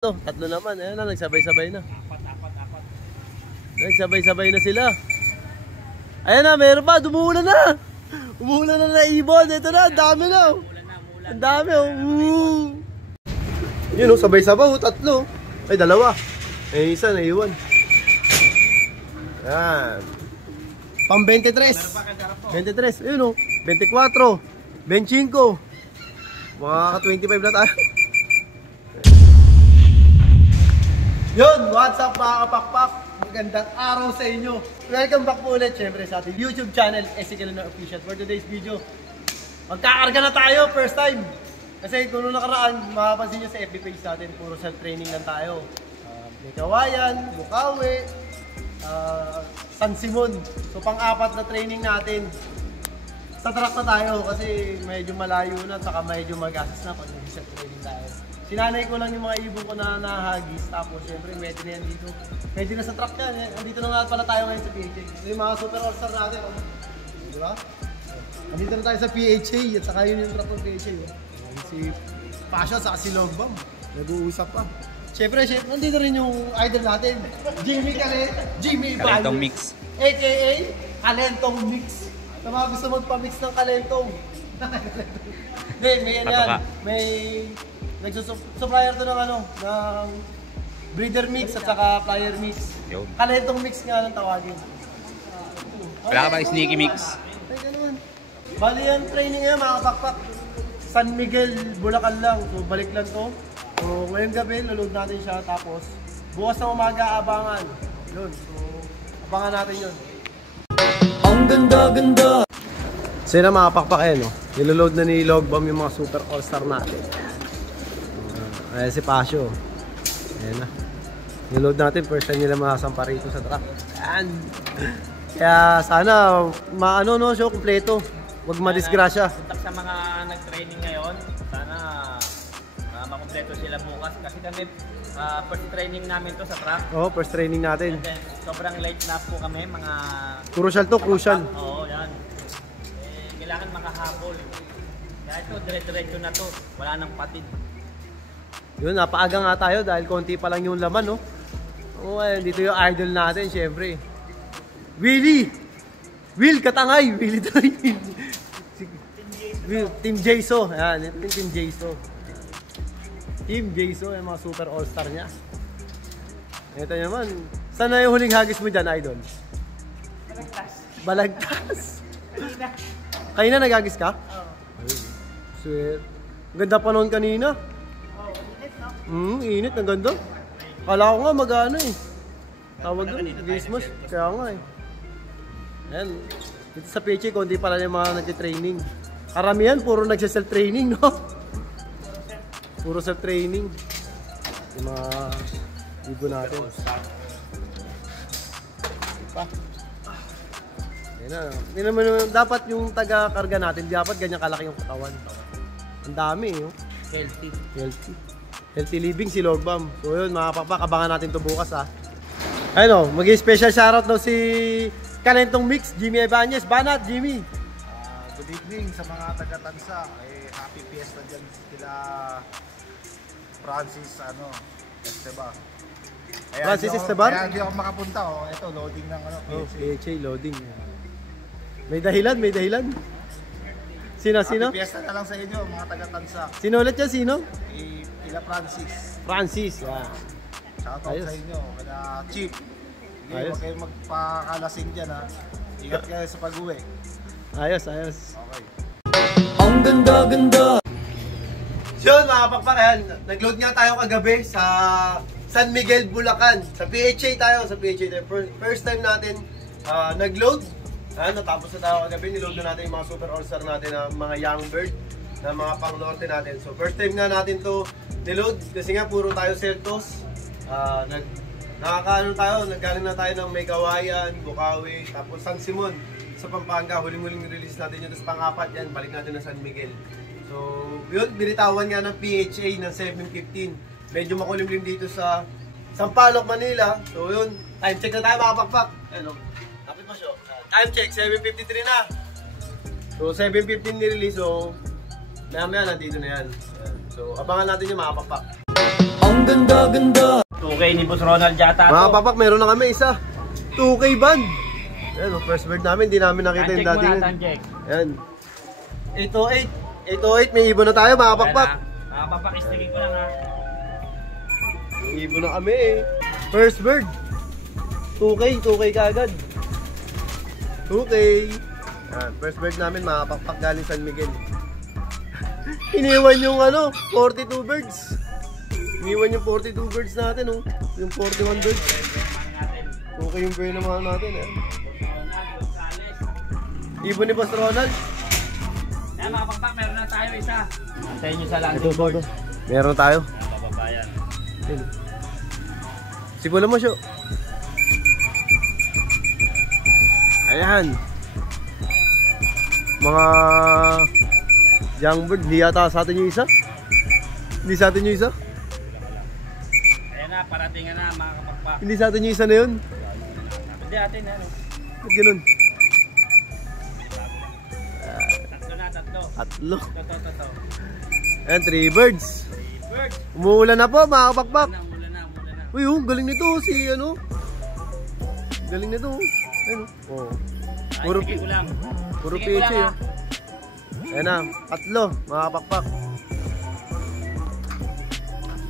Tatlo naman. Ayan na, nagsabay-sabay na. Nagsabay-sabay na sila. Ayan na, meron pa. Dumuulan na. Umuulan na ibon. Ito na, ang dami na. Ang dami. Yun, sabay-sabay. Tatlo. Ay, dalawa. Ay, isa, naiwan. Ayan. Pang 23. 23. Ayun o. 24. 25. Mga 25 na tayo. Yun, what's up mga kapakpak? Magandang araw sa inyo. Welcome back po ulit syempre sa ating YouTube channel, Ezekiel Official. For today's video, magkakarga na tayo, first time. Kasi kung nakaraan, makapansin nyo sa FB page natin, puro self-training lang tayo. May Kawayan, Bukawi, San Simon. So pang-apat na training natin. Sa truck na tayo kasi medyo malayo na at saka medyo magastos na pag nag-self-training tayo. Sinanay ko lang yung mga ibon ko na nahagis, tapos syempre medyo na yan dito. Medyo na sa truck yan, andito na nga pala tayo ngayon sa PHA. So yung mga super all-star natin, di ba? Andito na tayo sa PHA at saka yun yung truck ng PHA. Si Pasha at saka si Logbam, nag-uusap pa. Syempre, nandito rin yung idol natin, Jimmy Kalentong Mix, a.k.a. Kalentong Mix. Sa mga gusto magpa-mix ng kalentong. Hindi, may yan yan. May nagsusupplier to ng ng breeder mix at saka flyer mix. Yo. Kalentong mix nga ng tawagin. Wala ka ba sneaky mix? Ay, ganun. Bali yan, training yan mga kapakpak. San Miguel, Bulacan lang. So balik lang to. So ngayong gabi, lulod natin siya. Tapos bukas na umaga, abangan. Yun. So abangan natin yun. Ang ganda-ganda! So yun na mga pakpak eh, no? Niloload na ni Logbam yung mga super all-star natin. Ayan si Pasio. Ayan na. Niload natin, first time nila makasampa rito sa truck. Ayan. Kaya sana, maano no, show, kompleto. Huwag madisgrasya. Sa mga nag-training ngayon, sana makompleto sila bukas. Kasi kami, first training namin to sa truck. Oo, first training natin. And then, sobrang late na po kami, mga... Crucial to, crucial. Oo, yan. Kailangan makahabol. Kaya ito, dire-diretso na to. Wala nang patid. Yun, napaaga nga tayo dahil konti pa lang yung laman, no? Oo, dito yung idol natin, syempre. Willie! Will Katangay! Willie to Team Jayso. Ayan, ito yung Team Jayso. Team Jayso, yung mga super all-star niya. Ito naman. Saan na yung huling hagis mo dyan, idol? Balagtas. Balagtas? Kanina. Kanina nag-hagis ka? Oo. Sweet. Ganda pa noon kanina. Init, ang ganda. Kala ko nga mag-ano eh. Tawag doon, Christmas. Kaya nga eh. Ayan. Dito sa PHA, kundi pala yung mga nag-training. Karamihan, puro nagsa-self-training, no? Puro self-training. Yung mga ibo natin. Pa. Ayan na. Hindi naman dapat yung taga-karga natin, dapat ganyan kalaki yung katawan. Ang dami eh. Healthy. Healthy. Healthy living si Logbam. So yun mga pakpak, abangan natin to bukas ha. Ayun o, mag-special shoutout daw si Kalentong Mix, Jimmy Ibanez. Banat, Jimmy! Good evening sa mga taga-Tansa. Happy Fiesta dyan sila Francis Esteban. Francis Esteban? Kaya hindi ako makapunta. Ito, loading ng PHA loading. May dahilan, may dahilan. Sino? Happy Fiesta na lang sa inyo, mga taga-Tansa. Sino ulit yan? Sino? Kila Francis. Francis, yeah. Shoutout sa inyo, kada Chief. Huwag kayong magpakalasing dyan ha. Ingat kayo sa pag-uwi. Ayos, ayos. Okay. Ang ganda-ganda! Yun mga pakpak, nag-load nga tayo kagabi sa San Miguel, Bulacan. Sa PHA tayo, First time natin nag-load. Natapos na tayo kagabi, niload na natin yung mga super all-star natin na mga young bird na mga pang-norte natin. So first time nga natin to niload kasi nga puro tayo Celtos. Naggaling na tayo ng May Kawayan, Bukawi, tapos San Simon sa Pampanga. Huling-huling release natin yun. Tapos pang-apat yan, balik natin na San Miguel. So yun, binitawan nga ng PHA ng 7:15. Medyo makulimlim dito sa Sampaloc, Manila. So yun, time check na tayo mga pakpak. Ano? Tapos mo siya. Time check, 7:53 na. So 7:15 ni-release, so maya-maya nandito na yan. So abangan natin yung mga pakpak. Ang ganda. 2K ni Boss Ronald Jata Mga to. papak, meron na kami isa. 2K band. Ayan, first bird namin, hindi namin nakita yung Tanjek dating. muna, Tanjek. Ayan. 808. 808, may ibon na tayo mga pakpak. Mga papak, istigin ko lang ha. May ibon na kami eh. First bird. 2K kaagad. 2K. Ayan, first bird namin mga pakpak galing San Miguel. Iniwan yung 42 birds. Iniwan yung 42 birds natin oh. Yung 41 birds. 2K yung bird naman natin eh. Ibon ni Boss Ronald. Ayan mga papak, meron na tayo isa. Sa inyo sa landing Ito. board. Meron tayo. Ayan, bababayan. Siguro mo siya. Ayan. Mga young bird, hindi yata sa atin yung isa. Hindi sa atin yung isa. Ayan na, paratingan na mga kapakpak. Hindi sa atin yung isa na yun. Hindi atin ano. Ba't ganun? Tatlo. Tatlo. Toto. Ayan, 3 birds. Bird. Umuulan na po mga kapakpak. Mula na. Uy, galing nito si Galing nito. Ayun oh. Puro ko lang. Puro Sige ko peche lang, Ayan na, 3 mga kapakpak.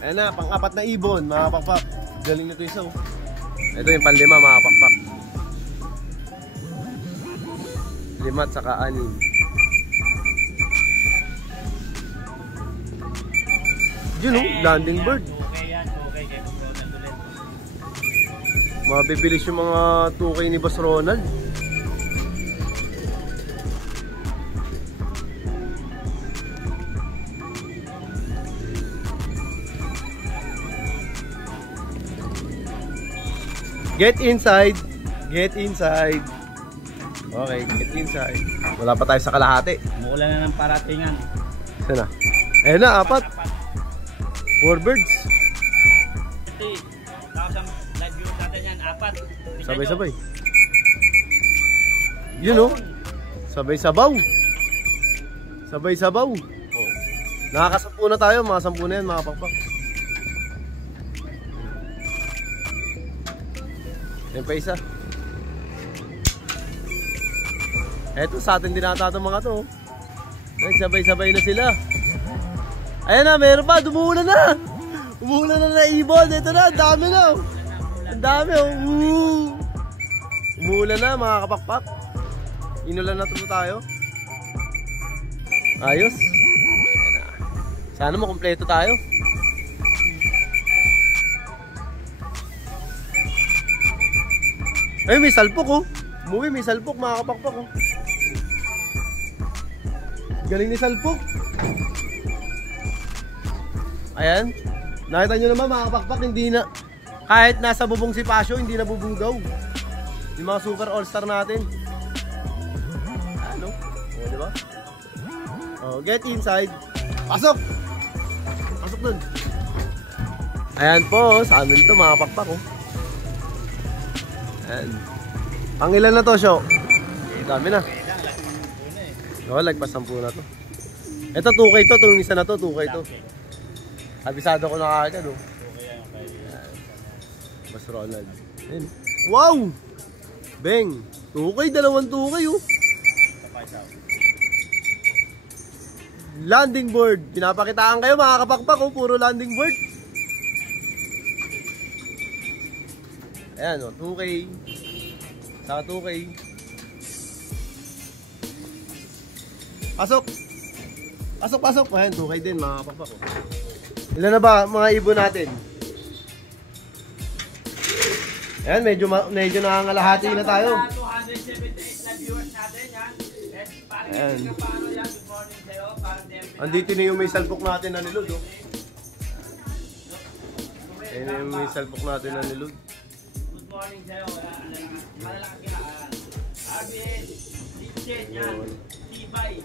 Ayan na, pang-4 na ibon mga kapakpak. Galing nito isa oh. Ito yung pang-5 mga kapakpak. 5 at saka 6. Yun oh, landing bird. Okay yan. Okay kay Boss Ronald ulit. Mabibilis yung mga 2K ni Boss Ronald. Get inside. Get inside. Okay, get inside. Wala pa tayo sa kalahati. Umuulan na ng paratingan. Saan na? Ayan na, 4. 4 birds. 50,000 live viewers natin yan. 4. Sabay-sabay. Yun oh. Sabay-sabaw. Sabay-sabaw. Oh. Nakakasampu na tayo. Mga 10 na yan mga pakpak. Yan pa isa. Eto sa atin din ata itong mga to. Nagsabay-sabay na sila. Ayan na, meron pa. Dumuulan na. Umuulan na ibon. Ito na, ang dami na. Ang dami oh. Umuulan na mga kapakpak. Inulan na tulo tayo. Ayos. Sana makumpleto tayo. Ay, may salpok oh. Umuwi, may salpok mga kapakpak oh. Galing ni salpok. Ayan. Nakita nyo naman mga kapakpak, hindi na, kahit nasa bubong si Pasio, hindi na bubugaw. Yung mga super all-star natin. Ano? O, diba? O, get inside. Pasok! Pasok dun. Ayan po, sa amin to mga kapakpak oh. Ayan. Pangilan na to, Syo? Dami na. Oo, lagpas 10 na to. Ito 2K to, itong isa na to, 2K to. Abisado ko na kaagad oh. Ayan. Boss Ronald. Ayan. Wow! Beng! 2K, dalawang 2K oh. Landing board. Pinapakitaan kayo mga kapakpak oh, puro landing board. Ayan oh, 2K. Saka 2K. Pasok! Pasok, pasok! Ayan, 2K din mga kapakpak oh. Ilan na ba mga ibon natin? Ayan, medyo nangangalahati na tayo. 278 live viewers natin yan. Ayan. Paano yan? Good morning sa'yo. Andito na yung may salpok natin na nilod oh. Ayan na yung may salpok natin na nilod. Good morning sa'yo. Malalaki ka. Arvin, Litchen yan. Tibay.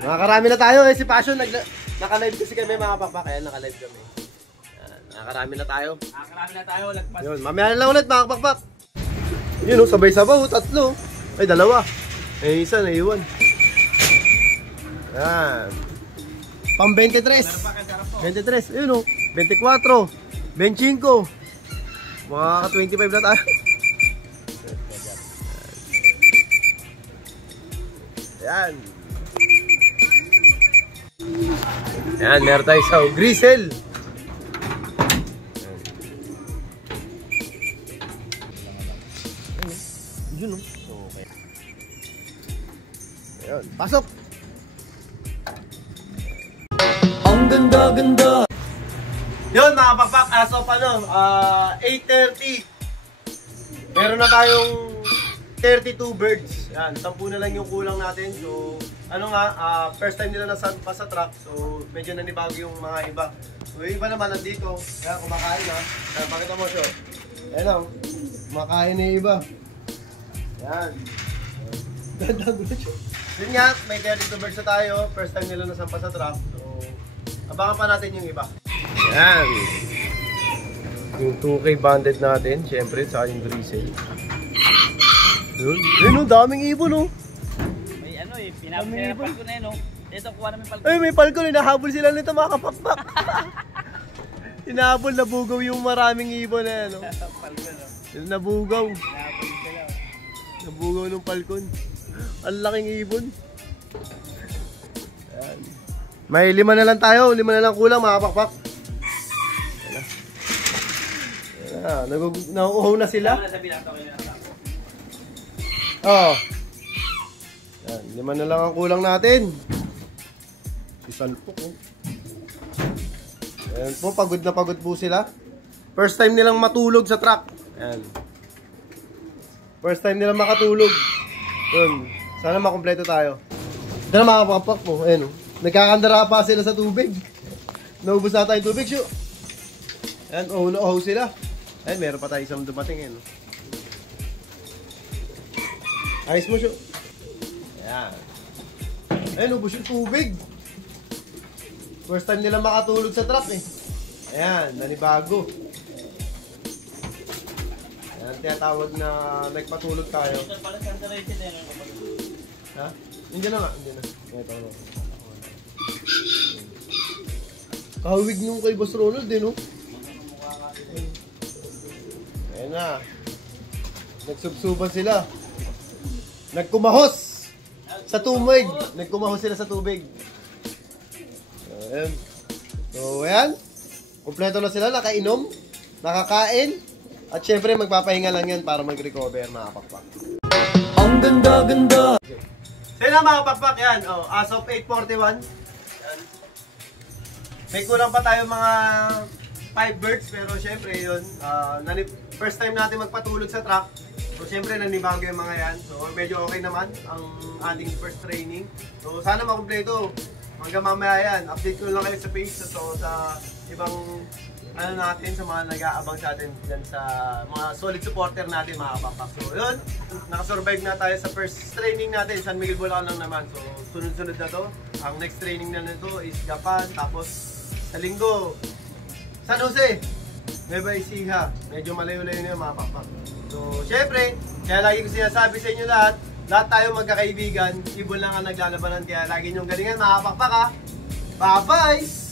Nakakarami na tayo eh, si Passion naka-live kasi kami mga pakpak, ayan naka-live kami. Ayan, nakakarami na tayo. Nakakarami na tayo. Lagpas. Yun, mamaya na lang ulit mga pakpak. Yun oh, sabay-sabaw, 3. Ay, 2. Eh, isa na iwan. Ayan. Pang 23. 23, yun oh. 24, 25. Mga 25 na tayo. Yan. Yan, meron tayo sa grisel. Yun o. Okay. Ayan, pasok. Ang ganda-ganda. Yun mga pakpak, as of 8:30. Meron na tayong 32 birds. Yan, 10 na lang yung kulang natin. So, first time nila nasampa sa truck. So, medyo nanibago yung mga iba. So, yung iba naman nandito. Yan, kumakain ha. Yan, pakita mo siya. Yan o, kumakain na yung iba. Yan. Ganda gulo siya. Yun nga, may 32 birds na tayo. First time nila nasampa sa truck. So, abangan pa natin yung iba. Yan. Yung 2K banded natin, syempre, sa yung grisel. Yun, daming ibon, oh. May pinapal ko na yun, oh. Ito, kuha namin palko. Ay, may palko. Hinahabol sila nito, mga kapakpak. Hinahabol, nabugaw yung maraming ibon na yan, oh. Palko, no? Nabugaw. Pinapal sila, oh. Nabugaw ng palkon. Ang laking ibon. Yan. May 5 na lang tayo. 5 na lang kulang, mga kapakpak. Yan na. Nauuhaw na sila. Oo. Yan, 5 na lang ang kulang natin. Isalpok, oh. Ayan po, pagod na pagod po sila. First time nilang matulog sa truck. Ayan. First time nilang makatulog. Yun. Sana makumpleto tayo. Ito na mga kapakpak po. Ayan, oh. Nagkakandara pa sila sa tubig. Naubos na tayo tubig, shoot. Ayan, oh sila. Ayan, meron pa tayo isang dumating, ayan, oh. Ayos mo, shoot. Ayan. Ayan, ubos yung tubig. First time nila makatulog sa truck, eh. Ayan, nanibago. Ayan, tinatawag na nagpatulog tayo. Ha? Hindi na nga, hindi na. Ito na. Kahawig nung kay Boss Ronald, eh, no? Ayan na. Nagsubsuban sila. Nagkumahos sa tubig. Nagkumahos sila sa tubig. Ayan. So, ayan. Kompleto na sila. Nakainom. Nakakain. At syempre, magpapahinga lang yan para mag-recover, mga pakpak. Ang ganda-ganda. Okay. So, yun na, mga pakpak. Yan. Oh, as of 8:41. Yan. May kulang pa tayo mga 5 birds. Pero syempre, yun. First time natin magpatulog sa truck. So, syempre, nanibago yung mga yan. So, medyo okay naman ang ating first training. So, sana makumpleto. Hanggang mamaya yan. Update ko lang kayo sa page. So, sa ibang natin, sa mga nag-aabang sa atin dyan sa mga solid supporter natin, mga kapapak. So, yun. Nakasurvive na tayo sa first training natin. San Miguel, Bulacan lang naman. So, sunod-sunod na to. Ang next training na nito is Japan. Tapos, sa linggo, San Jose. Nueva Ecija. Medyo malayo-layo na yung mga kapapak. So, syempre, kaya lagi ko sinasabi sa inyo lahat tayo magkakaibigan, ibon lang ang naglalabanan, kaya lagi nyong galingan, mga kapakpak, ha? Bye-bye!